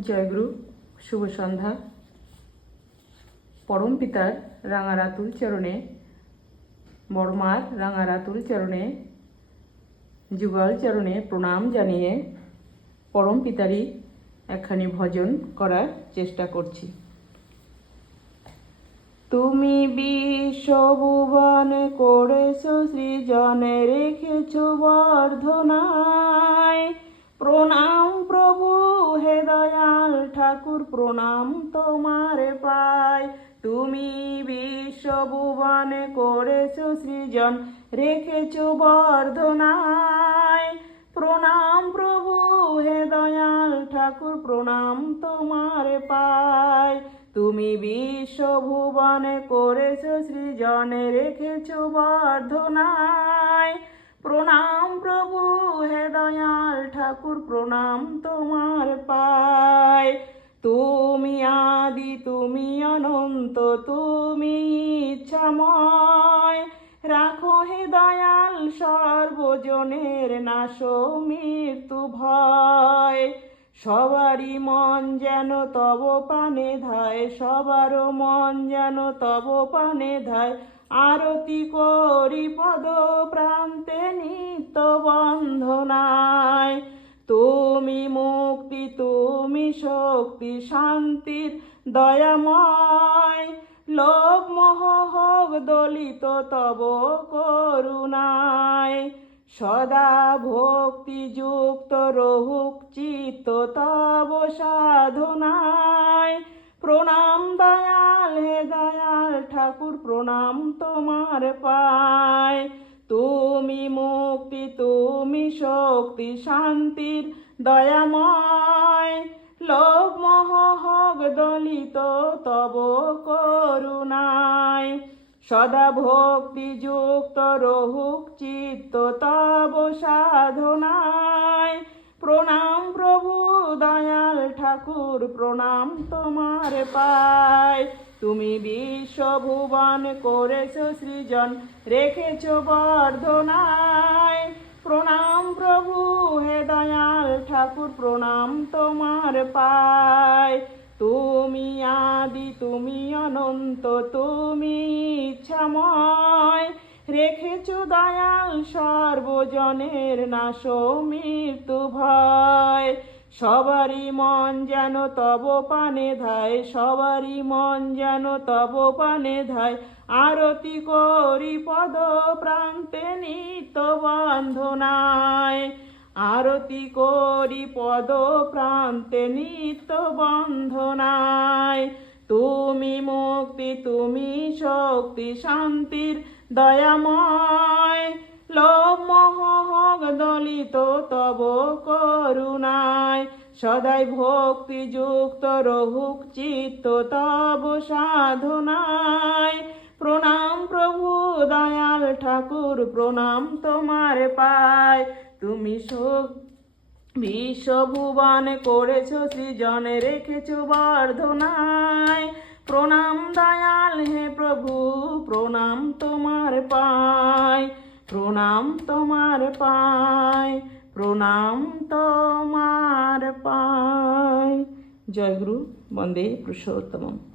জয়গুরু, শুভ সন্ধ্যা। পরম পিতার রাঙারাতুল চরণে, বড়মার রাঙারাতুল চরণে, যুগল চরণে প্রণাম জানিয়ে পরম পিতারই একখানি ভজন করার চেষ্টা করছি। তুমি বিশ্বভুবন করেছ সৃজনে, রেখেছ বর্ধনায়। প্রণাম প্রভু হে দয়াল ঠাকুর, প্রণাম তোমার পাই। তুমি বিশ্বভুবন করেছ সৃজন, রেখেছ বর্ধনায়। প্রণাম প্রভু হে দয়াল ঠাকুর, প্রণাম তোমার পাই। তুমি বিশ্বভুবন করেছ সৃজনে, রেখেছ বর্ধনায়। প্রণাম প্রভু হে দয়াল ঠাকুর, প্রণাম তোমার পাই। তুমি আদি, তুমি অনন্ত, তুমি ইচ্ছাময়। রাখো হে দয়াল সর্বজনের নাশ মৃত্যু ভয়। সবারই মন যেন তব পানে ধায়, সবারও মন যেন তব পানে ধায়। আরতি করি পদ প্রান্তে নিত্য বন্ধনায়। তুমি মুক্তি, তুমি শক্তি, শান্তির দয়াময়। লোভ মোহ হোক দলিত তব করুণায়। সদা ভক্তি যুক্ত রহুক চিত্ত তব সাধনায়। প্রণাম দয়াল হে দয়াল ঠাকুর, প্রণাম তোমার পাই। তুমি মুক্তি, তুমি শক্তি, শান্তির দয়াময়। লোভ মোহ হোক দলিত তব করুণায়। সদা ভক্তি যুক্ত রহুক চিত্ত তব সাধনায়। প্রণাম প্রভু দয়াল ঠাকুর, প্রণাম তোমার পাই। তুমি বিশ্বভুবন করেছ সৃজন, রেখেছ বর্ধনায়। প্রণাম প্রভু হে দয়াল ঠাকুর, প্রণাম তোমার পাই। তুমি আদি, তুমি অনন্ত, তুমি ইচ্ছাময়। রেখেছ দয়াল সর্বজনের নাশ মৃত্যু ভয়। সবারই মন যেন তব পানে ধায়, সবারই মন যেন তব পানে ধায়। আরতি করি পদ প্রান্তে নিত্য বন্ধনায়। আরতি করি পদ প্রান্তে নিত্য বন্ধনায়। তুমি মুক্তি, তুমি শক্তি, শান্তির দয়াময়। লোভ মোহ হোক দলিত তব করুণায়। সদাই ভক্তি যুক্ত রহুক চিত্ত তব সাধনায়। প্রণাম প্রভু দয়াল ঠাকুর, প্রণাম তোমার পাই। তুমি বিশ্বভুবন করেছ সৃজনে, রেখেছ বর্ধনায়। প্রণাম দয়াল হে প্রভু, প্রণাম তোমার পাই। প্রণাম তোমার পাই, প্রণাম তোমার পাই। জয়গুরু, বন্দে পুরুষোত্তমম।